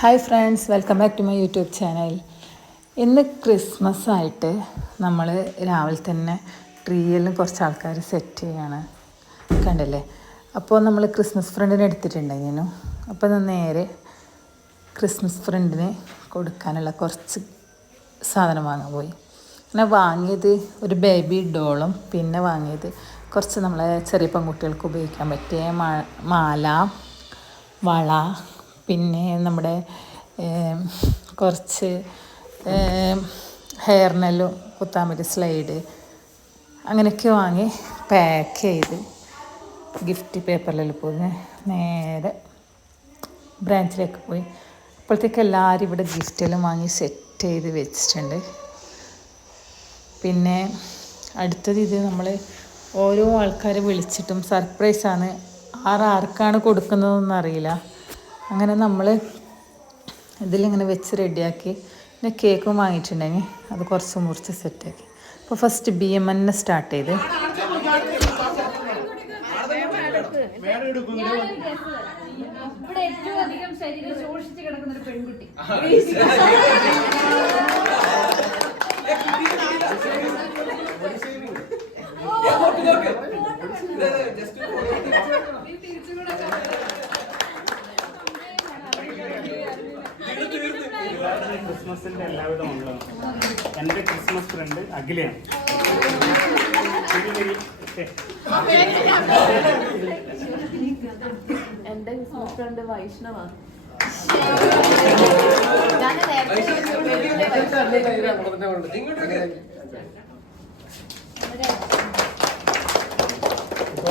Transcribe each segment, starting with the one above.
Hi friends welcome back to my YouTube channel ഇന്ന് Christmas ആയിട്ട് നമ്മൾ രാവിലെ തന്നെ ട്രീയെല്ലാം കുറച്ച് ആൾക്കാർ സെറ്റ് ചെയ്യാണ്. കണ്ടല്ലേ? അപ്പോൾ നമ്മൾ ക്രിസ്മസ് ഫ്രണ്ടിനെ എടുത്തിട്ടുണ്ടായിരുന്നു. അപ്പോൾ നേരെ ക്രിസ്മസ് ഫ്രണ്ടിന് കൊടുക്കാനുള്ള കുറച്ച് സാധനം വാങ്ങാൻ പോയി. അങ്ങനെ വാങ്ങിയത് ഒരു ബേബി ഡോളും പിന്നെ വാങ്ങിയത് കുറച്ച് നമ്മളെ ചെറിയ പെൺകുട്ടികൾക്ക് ഉപയോഗിക്കാൻ പറ്റിയ മാല വള പിന്നെ നമ്മുടെ കുറച്ച് ഹെയർനെല്ലും കുത്താൻ സ്ലൈഡ് അങ്ങനെയൊക്കെ വാങ്ങി പാക്ക് ചെയ്ത് ഗിഫ്റ്റ് പേപ്പറിലെല്ലാം പോയി നേരെ ബ്രാഞ്ചിലേക്ക് പോയി. അപ്പോഴത്തേക്ക് എല്ലാവരും ഇവിടെ ഗിഫ്റ്റെല്ലാം വാങ്ങി സെറ്റ് ചെയ്ത് വെച്ചിട്ടുണ്ട്. പിന്നെ അടുത്തത് ഇത് നമ്മൾ ഓരോ ആൾക്കാരെ വിളിച്ചിട്ടും സർപ്രൈസാണ്. ആരാർക്കാണ് അറിയില്ല അങ്ങനെ നമ്മൾ ഇതിലിങ്ങനെ വെച്ച് റെഡിയാക്കി പിന്നെ കേക്കും വാങ്ങിയിട്ടുണ്ടെങ്കിൽ അത് കുറച്ച് മുറിച്ച് സെറ്റാക്കി. അപ്പോൾ ഫസ്റ്റ് ബി എം എന്നെ സ്റ്റാർട്ട് ചെയ്ത്. ഇവിടെ ഏറ്റവും അധികം ശരീരം ശോഷിച്ച് കിടക്കുന്ന ഒരു പെൺകുട്ടി ക്രിസ്മസിന്റെ എല്ലാവിധ മംഗളവും എന്റെ ക്രിസ്മസ് ഫ്രണ്ട് അഖിലയാണ്. എന്റെ ക്രിസ്മസ് ഫ്രണ്ട് വൈഷ്ണവാണ് ഇതാ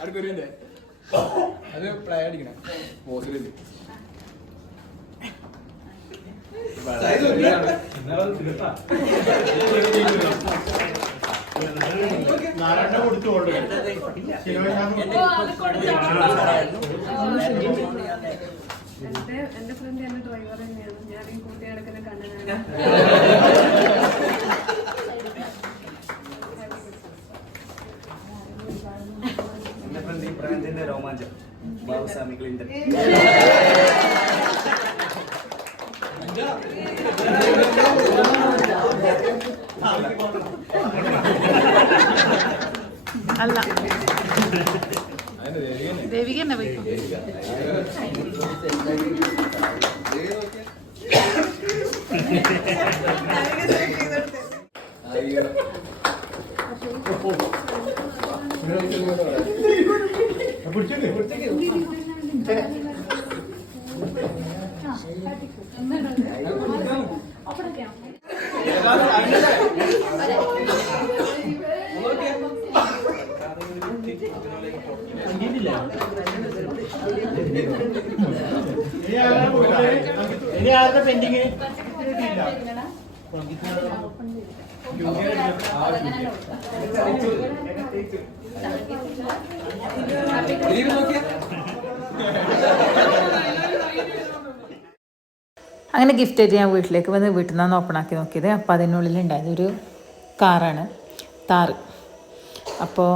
അടുത്തൊരുവിന്റെ അത് പ്ലേ അടിക്കണം പോസിലുണ്ട് നാലെണ്ണം കൊടുത്തു ഓൾറെഡി. എന്റെ എന്റെ ഫ്രണ്ട് എന്റെ ഡ്രൈവർ തന്നെയാണ്. ഞാൻ ഈ കൂട്ടി കിടക്കുന്ന കണ്ണനാണ്. എന്റെ ഫ്രണ്ട് ഈ ബ്രാഞ്ചിന്റെ രോമാഞ്ചം. ബാബുസ്വാമി ക്ലിന്റൺ അല്ല. ദേവിക തന്നെ പോയി അങ്ങനെ ഗിഫ്റ്റ് ആയിട്ട് ഞാൻ വീട്ടിലേക്ക് വന്ന് വീട്ടിൽ നിന്നാണ് ഓപ്പൺ ആക്കി നോക്കിയത്. അപ്പോൾ അതിനുള്ളിൽ ഉണ്ടായത് ഒരു കാറാണ്. താറ് അപ്പോൾ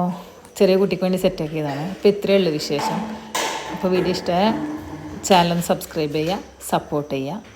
ചെറിയ കുട്ടിക്ക് വേണ്ടി സെറ്റാക്കിയതാണ് അപ്പോൾ ഇത്രയേ ഉള്ളൂ വിശേഷം. അപ്പോൾ വീഡിയോ ഇഷ്ടമായ ചാനൽ സബ്സ്ക്രൈബ് ചെയ്യുക സപ്പോർട്ട് ചെയ്യുക.